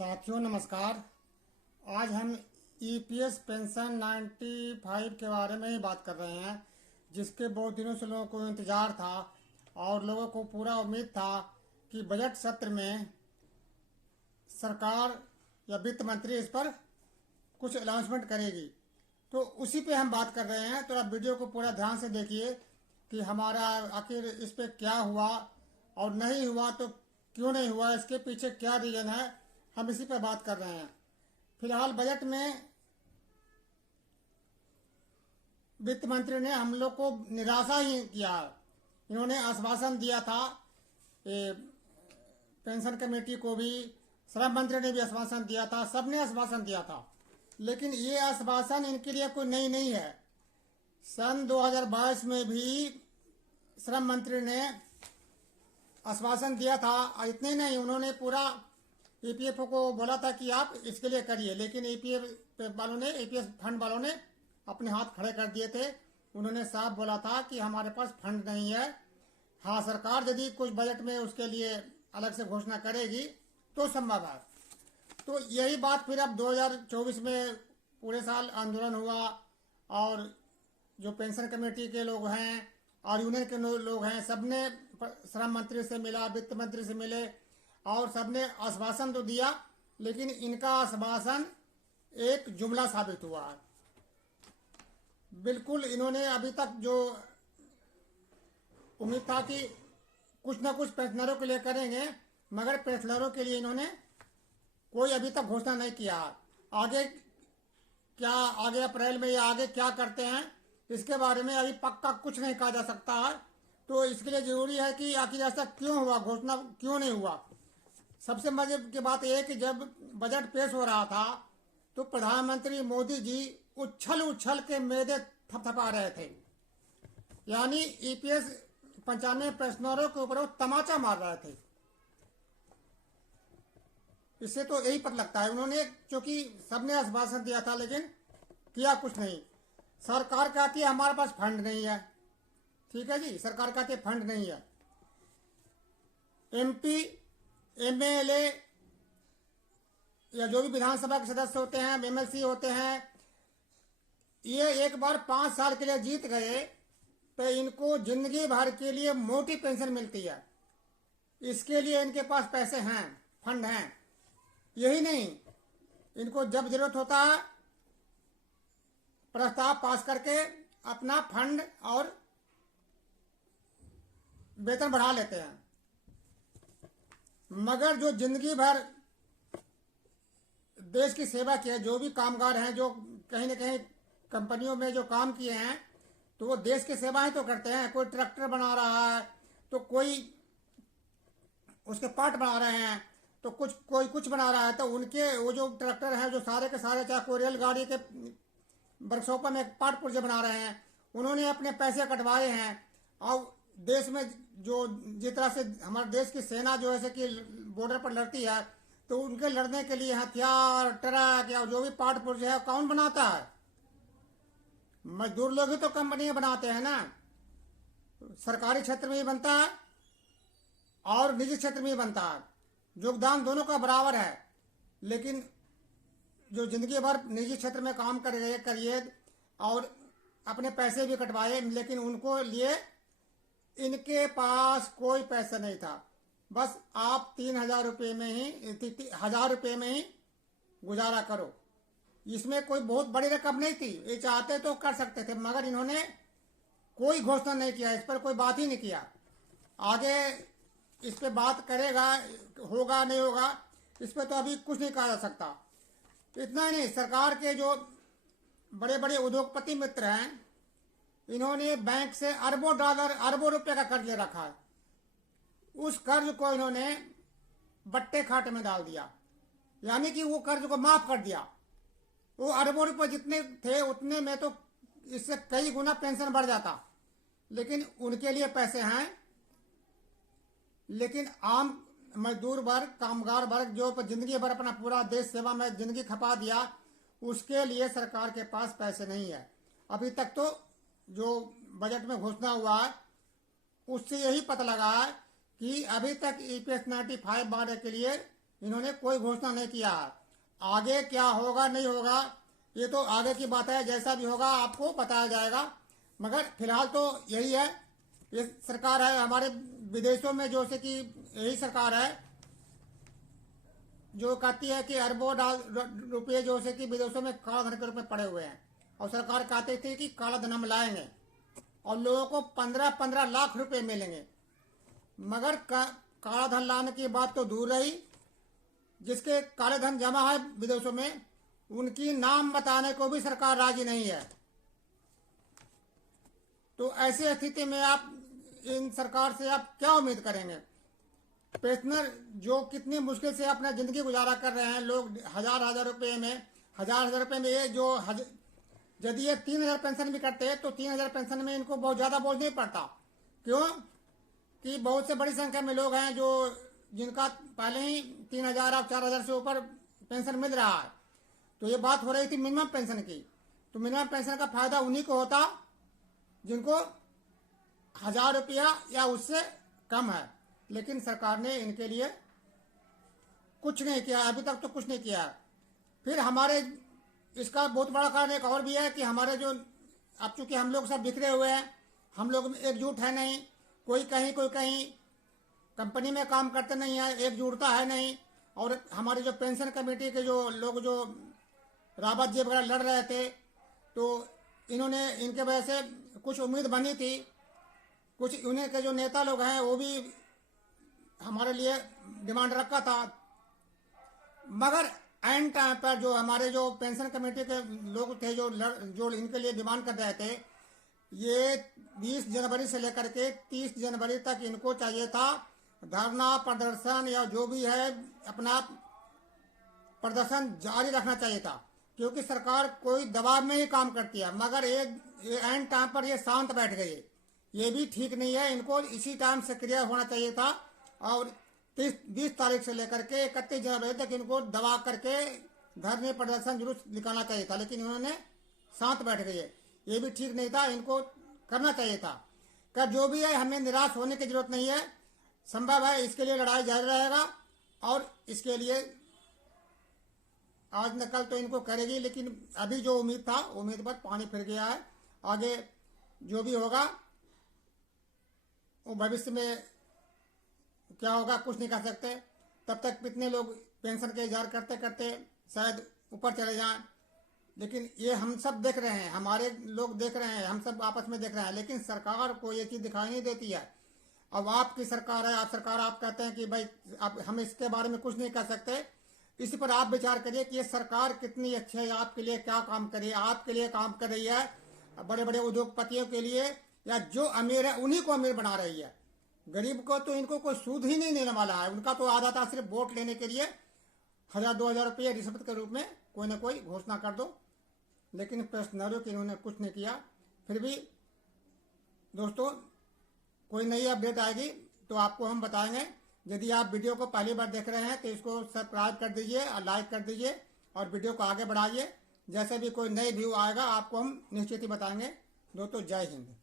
साथियों नमस्कार। आज हम ईपीएस पेंशन 95 के बारे में ही बात कर रहे हैं, जिसके बहुत दिनों से लोगों को इंतज़ार था और लोगों को पूरा उम्मीद था कि बजट सत्र में सरकार या वित्त मंत्री इस पर कुछ अनाउंसमेंट करेगी। तो उसी पे हम बात कर रहे हैं। तो आप वीडियो को पूरा ध्यान से देखिए कि हमारा आखिर इस पे क्या हुआ और नहीं हुआ तो क्यों नहीं हुआ, इसके पीछे क्या रीज़न है, हम इसी पर बात कर रहे हैं। फिलहाल बजट में वित्त मंत्री ने हम लोग को निराशा ही किया। इन्होंने आश्वासन दिया था, पेंशन कमेटी को भी, श्रम मंत्री ने भी आश्वासन दिया था, सबने आश्वासन दिया था, लेकिन ये आश्वासन इनके लिए कोई नई नहीं है। सन 2022 में भी श्रम मंत्री ने आश्वासन दिया था। इतने नहीं, उन्होंने पूरा ईपीएफ को बोला था कि आप इसके लिए करिए, लेकिन ईपीएस फंड वालों ने अपने हाथ खड़े कर दिए थे। उन्होंने साफ बोला था कि हमारे पास फंड नहीं है। हाँ, सरकार यदि कुछ बजट में उसके लिए अलग से घोषणा करेगी तो संभव है। तो यही बात फिर अब 2024 में पूरे साल आंदोलन हुआ और जो पेंशन कमेटी के लोग हैं और यूनियन के लोग हैं, सबने श्रम मंत्री से मिला, वित्त मंत्री से मिले और सबने आश्वासन तो दिया, लेकिन इनका आश्वासन एक जुमला साबित हुआ है। बिल्कुल इन्होंने अभी तक जो उम्मीद था कि कुछ ना कुछ पेंशनरों के लिए करेंगे, मगर पेंशनरों के लिए इन्होंने कोई अभी तक घोषणा नहीं किया। आगे क्या, आगे अप्रैल में या आगे क्या करते हैं, इसके बारे में अभी पक्का कुछ नहीं कहा जा सकता है। तो इसके लिए जरूरी है कि आखिर ऐसा क्यों हुआ, घोषणा क्यों नहीं हुआ। सबसे मजे की बात यह कि जब बजट पेश हो रहा था तो प्रधानमंत्री मोदी जी उछल उछल के मैदे थपथपा रहे थे, यानी ईपीएस 95 पेंशनरों के ऊपर वो तमाचा मार रहे थे। इससे तो यही पता लगता है उन्होंने, क्योंकि सबने आश्वासन दिया था लेकिन किया कुछ नहीं। सरकार कहती है हमारे पास फंड नहीं है, ठीक है जी, सरकार कहती है फंड नहीं है। एमपी एमएलए या जो भी विधानसभा के सदस्य होते हैं, एमएलसी होते हैं, ये एक बार 5 साल के लिए जीत गए तो इनको जिंदगी भर के लिए मोटी पेंशन मिलती है। इसके लिए इनके पास पैसे हैं, फंड हैं। यही नहीं, इनको जब जरूरत होता है प्रस्ताव पास करके अपना फंड और वेतन बढ़ा लेते हैं। मगर जो जिंदगी भर देश की सेवा की है, जो भी कामगार हैं, जो कहीं न कहीं कंपनियों में जो काम किए हैं, तो वो देश की सेवा ही तो करते हैं। कोई ट्रैक्टर बना रहा है तो कोई उसके पार्ट बना रहे हैं, तो कोई कुछ बना रहा है, तो उनके वो जो ट्रैक्टर हैं, जो सारे के सारे, चाहे कोई रेलगाड़ी के वर्कशॉप में पार्ट पुर्जे बना रहे हैं, उन्होंने अपने पैसे कटवाए हैं। और देश में जो जिस तरह से हमारे देश की सेना जो है कि बॉर्डर पर लड़ती है, तो उनके लड़ने के लिए हथियार, ट्रक या जो भी पार्ट पुर्जे है, कौन बनाता है? मजदूर लोग ही तो कंपनियां बनाते हैं ना। सरकारी क्षेत्र में ही बनता है और निजी क्षेत्र में ही बनता है। योगदान दोनों का बराबर है, लेकिन जो जिंदगी भर निजी क्षेत्र में काम करिए और अपने पैसे भी कटवाए, लेकिन उनको लिए इनके पास कोई पैसा नहीं था। बस आप 3,000 रुपये में ही, 1,000 रुपये में ही गुजारा करो। इसमें कोई बहुत बड़ी रकम नहीं थी। ये चाहते तो कर सकते थे, मगर इन्होंने कोई घोषणा नहीं किया, इस पर कोई बात ही नहीं किया। आगे इस पे बात करेगा, होगा नहीं होगा, इस पर तो अभी कुछ नहीं कहा जा सकता। इतना ही नहीं, सरकार के जो बड़े बड़े उद्योगपति मित्र हैं, इन्होंने बैंक से अरबों डॉलर, अरबों रुपए का कर्ज ले रखा है। उस कर्ज को इन्होंने बट्टे खाते में डाल दिया, यानी कि वो कर्ज को माफ कर दिया। वो अरबों रुपए जितने थे उतने में तो इससे कई गुना पेंशन बढ़ जाता, लेकिन उनके लिए पैसे हैं। लेकिन आम मजदूर वर्ग, कामगार वर्ग जो जिंदगी भर अपना पूरा देश सेवा में जिंदगी खपा दिया, उसके लिए सरकार के पास पैसे नहीं है। अभी तक तो जो बजट में घोषणा हुआ है उससे यही पता लगा है कि अभी तक ईपीएस 95 बारह के लिए इन्होंने कोई घोषणा नहीं किया है। आगे क्या होगा नहीं होगा ये तो आगे की बात है, जैसा भी होगा आपको बताया जाएगा। मगर फिलहाल तो यही है, ये सरकार है हमारे विदेशों में जो से कि यही सरकार है जो कहती है कि अरबों रुपये जो से कि विदेशों में काला धन के रूप में पड़े हुए हैं, और सरकार कहती थी कि काला धन हम लाएंगे और लोगों को 15-15 लाख रुपए मिलेंगे। मगर काला धन लाने की बात तो दूर रही, जिसके काले धन जमा है विदेशों में उनकी नाम बताने को भी सरकार राजी नहीं है। तो ऐसी स्थिति में आप इन सरकार से आप क्या उम्मीद करेंगे? पेंशनर जो कितनी मुश्किल से अपना जिंदगी गुजारा कर रहे हैं, लोग हजार रुपए में ये जो यदि ये 3,000 पेंशन भी करते हैं तो 3,000 पेंशन में इनको बहुत ज्यादा बोझ नहीं पड़ता। क्यों कि बहुत से बड़ी संख्या में लोग हैं जो जिनका पहले ही 3,000 और 4,000 से ऊपर पेंशन मिल रहा है। तो ये बात हो रही थी मिनिमम पेंशन की, तो मिनिमम पेंशन का फायदा उन्हीं को होता जिनको 1,000 रुपया या उससे कम है। लेकिन सरकार ने इनके लिए कुछ नहीं किया, अभी तक तो कुछ नहीं किया। फिर हमारे इसका बहुत बड़ा कारण एक और भी है कि हमारे जो अब चूंकि हम लोग सब बिखरे हुए हैं, हम लोग एकजुट है नहीं, कोई कहीं कंपनी में काम करते नहीं है, एकजुटता है नहीं। और हमारे जो पेंशन कमेटी के जो लोग जो रावत जी वगैरह लड़ रहे थे, तो इन्होंने इनके वजह से कुछ उम्मीद बनी थी, कुछ उन्हें के जो नेता लोग हैं वो भी हमारे लिए डिमांड रखा था। मगर एंड टाइम पर जो हमारे जो पेंशन कमेटी के लोग थे जो इनके लिए डिमांड कर रहे थे, ये 20 जनवरी से लेकर के 30 जनवरी तक इनको चाहिए था धरना प्रदर्शन या जो भी है अपना प्रदर्शन जारी रखना चाहिए था, क्योंकि सरकार कोई दबाव में ही काम करती है। मगर एंड टाइम पर ये शांत बैठ गई, ये भी ठीक नहीं है। इनको इसी टाइम सक्रिय होना चाहिए था और 20 तारीख से लेकर के 31 जनवरी तक इनको दबा करके धरने प्रदर्शन जुलूस निकालना चाहिए था, लेकिन इन्होंने शांत बैठ गए। ये भी ठीक नहीं था, इनको करना चाहिए था। कर जो भी है, हमें निराश होने की जरूरत नहीं है, संभव है इसके लिए लड़ाई जारी रहेगा और इसके लिए आज न कल तो इनको करेगी। लेकिन अभी जो उम्मीद था उम्मीद पर पानी फिर गया है। आगे जो भी होगा वो भविष्य में क्या होगा कुछ नहीं कह सकते। तब तक कितने लोग पेंशन के इजहार करते करते शायद ऊपर चले जाएं, लेकिन ये हम सब देख रहे हैं, हमारे लोग देख रहे हैं, हम सब आपस में देख रहे हैं, लेकिन सरकार को ये चीज़ दिखाई नहीं देती है। अब आपकी सरकार है, आप कहते हैं कि भाई आप हम इसके बारे में कुछ नहीं कर सकते। इसी पर आप विचार करिए कि ये सरकार कितनी अच्छी है, आपके लिए क्या काम कर रही है। आपके लिए काम कर रही है बड़े बड़े उद्योगपतियों के लिए, या जो अमीर है उन्हीं को अमीर बना रही है। गरीब को तो इनको कोई सूद ही नहीं देने वाला है। उनका तो आधा था सिर्फ वोट लेने के लिए 1,000-2,000 रुपये रिश्वत के रूप में कोई ना कोई घोषणा कर दो, लेकिन पेंशनरों की इन्होंने कुछ नहीं किया। फिर भी दोस्तों कोई नई अपडेट आएगी तो आपको हम बताएंगे। यदि आप वीडियो को पहली बार देख रहे हैं तो इसको सब्सक्राइब कर दीजिए और लाइक कर दीजिए और वीडियो को आगे बढ़ाइए। जैसे भी कोई नई व्यू आएगा आपको हम निश्चित ही बताएंगे। दोस्तों जय हिंद।